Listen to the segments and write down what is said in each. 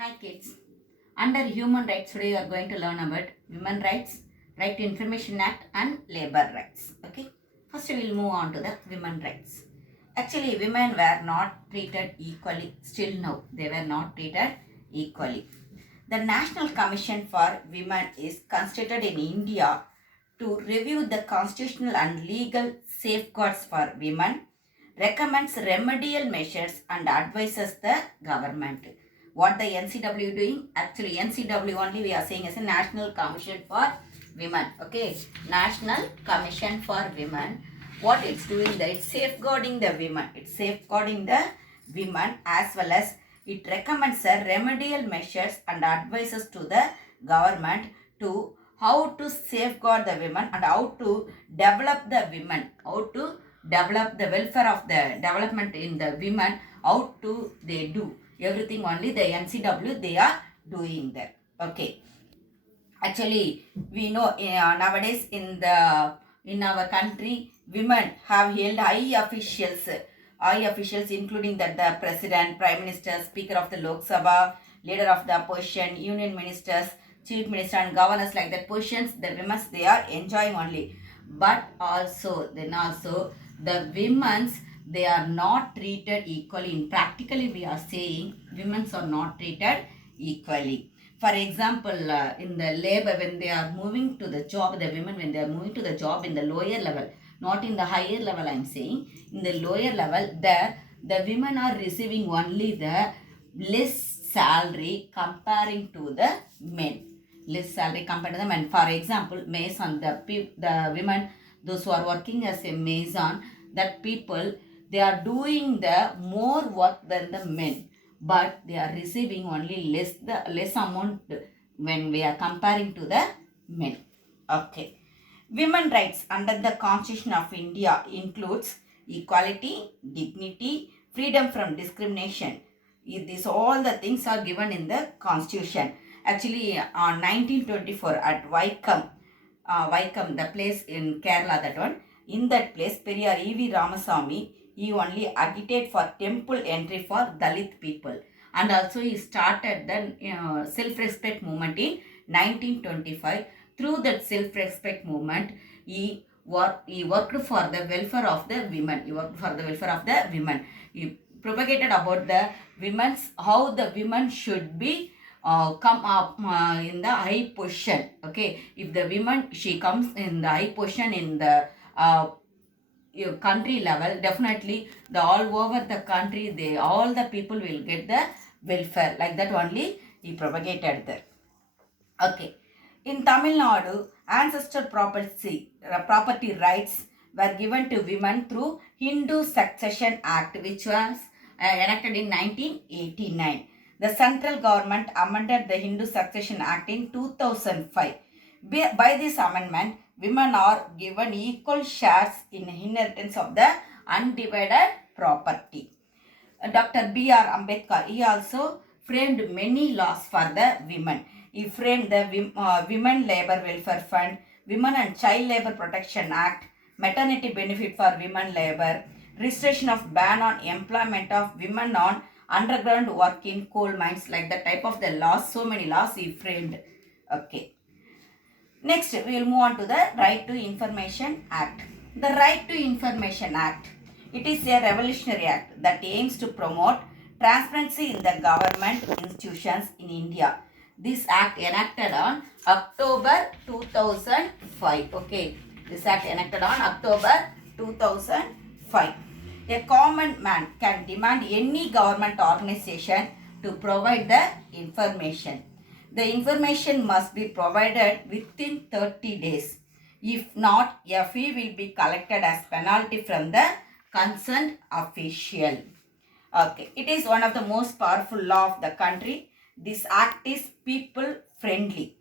Hi kids. Under human rights today we are going to learn about women rights, Right to Information Act and labor rights. Okay. First we will move on to the women rights. Actually women were not treated equally still now. They were not treated equally. The National Commission for Women is constituted in India to review the constitutional and legal safeguards for women, recommends remedial measures and advises the government. What the NCW doing? Actually NCW only we are saying as a National Commission for Women. Okay, National Commission for Women. What it's doing that it's safeguarding the women. It's safeguarding the women as well as it recommends remedial measures and advises to the government to how to safeguard the women and how to develop the women, how to develop the welfare of the development in the women, how to they do everything only the NCW they are doing there. Okay, actually we know nowadays in our country women have held high officials including that the president, prime minister, speaker of the Lok Sabha, leader of the opposition, union ministers, chief minister and governors, like that positions the women they are enjoying only. But also the women's they are not treated equally. In practically we are saying women's are not treated equally. For example, in the labor, when they are moving to the job, the women, when they are moving to the job in the lower level, not in the higher level, I am saying, in the lower level, there, the women are receiving only the less salary comparing to the men. Less salary compared to the men. For example, mason, the women, those who are working as a mason, that people, they are doing the more work than the men, but they are receiving only less amount when we are comparing to the men. Okay. Women rights under the Constitution of India includes equality, dignity, freedom from discrimination. These all the things are given in the Constitution. Actually, on 1924 at Vaikam, the place in Kerala, that one, in that place, Periyar E.V. Ramasamy, he only agitated for temple entry for Dalit people. And also he started the self-respect movement in 1925. Through that self-respect movement, he worked for the welfare of the women. He worked for the welfare of the women. He propagated about the women's, how the women should be come up in the high position. Okay, if the woman she comes in the high position in the country level, definitely the all over the country they all the people will get the welfare, like that only he propagated there. Okay, in Tamil Nadu, ancestor property rights were given to women through Hindu Succession Act, which was enacted in 1989. The central government amended the Hindu Succession Act in 2005. By this amendment, women are given equal shares in inheritance of the undivided property. Dr. B.R. Ambedkar, he also framed many laws for the women. He framed the Women Labour Welfare Fund, Women and Child Labour Protection Act, Maternity Benefit for Women Labour, restoration of ban on employment of women on underground work in coal mines, like the type of the laws, so many laws he framed. Okay. Next, we will move on to the Right to Information Act. The Right to Information Act, it is a revolutionary act that aims to promote transparency in the government institutions in India. This act enacted on October 2005. Okay, this act enacted on October 2005. A common man can demand any government organization to provide the information. The information must be provided within 30 days. If not, a fee will be collected as penalty from the concerned official. Okay, it is one of the most powerful law of the country. This act is people friendly.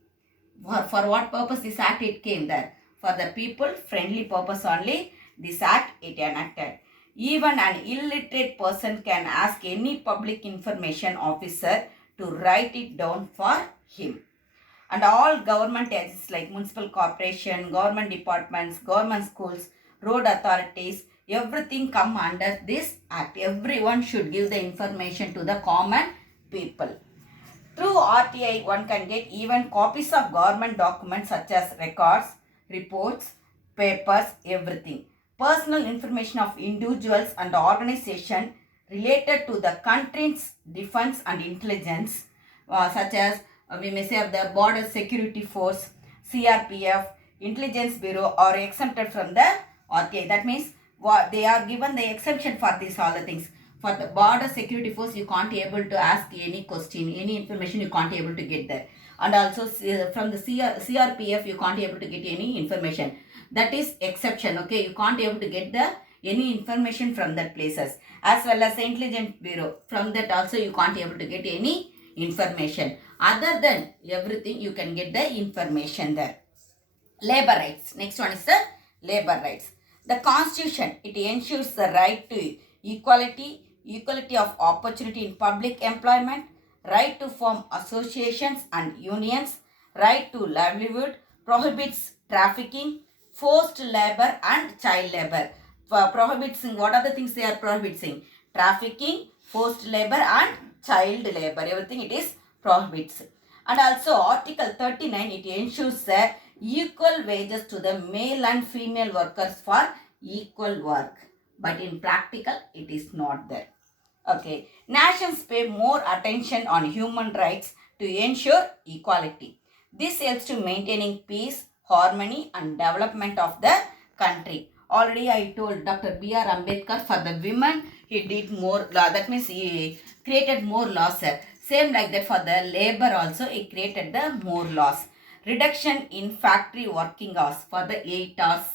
For what purpose this act it came there? For the people friendly purpose only this act it enacted. Even an illiterate person can ask any public information officer to write it down for him. And all government agencies like municipal corporation, government departments, government schools, road authorities, everything come under this act. Everyone should give the information to the common people. Through RTI, one can get even copies of government documents such as records, reports, papers, everything. Personal information of individuals and organizations related to the country's defense and intelligence, such as we may say of the Border Security Force, CRPF, Intelligence Bureau, are exempted from the RTI. That means they are given the exemption for these all the things. For the Border Security Force, you can't able to ask any question, any information you can't able to get there. And also from the CRPF, you can't able to get any information. That is exception, okay? You can't able to get the any information from that places. As well as the Intelligence Bureau, from that also you can't able to get any information. Other than everything, you can get the information there. Labor rights. Next one is the labor rights. The Constitution, it ensures the right to equality of opportunity in public employment, right to form associations and unions, right to livelihood, prohibits trafficking, forced labor and child labor. Prohibiting, what are the things they are prohibiting? Trafficking, forced labor and child labor. Everything it is prohibits. And also Article 39, it ensures the equal wages to the male and female workers for equal work. But in practical, it is not there. Okay. Nations pay more attention on human rights to ensure equality. This helps to maintaining peace, harmony and development of the country. Already I told Dr. B.R. Ambedkar, for the women, he did more, that means he created more laws. Same like that for the labor also, he created the more laws. Reduction in factory working hours for the 8 hours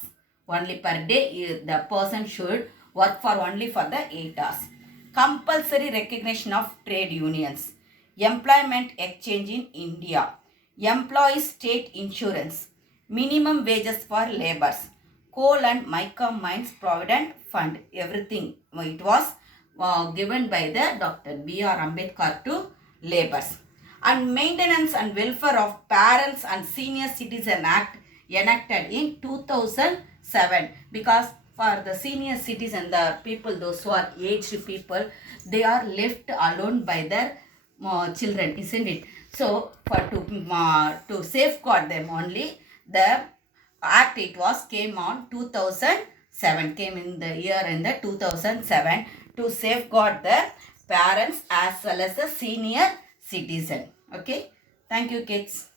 only per day. The person should work for only for the 8 hours. Compulsory recognition of trade unions. Employment exchange in India. Employees state insurance. Minimum wages for laborers. Coal and mica mines provident fund. Everything it was given by the Dr. B.R. Ambedkar to laborers. And Maintenance and Welfare of Parents and Senior Citizen Act enacted in 2007, because for the senior citizen, the people, those who are aged people, they are left alone by their children, isn't it? So for to safeguard them only, the act it was came on 2007, came in the year in the 2007 to safeguard the parents as well as the senior citizen. Okay, thank you kids.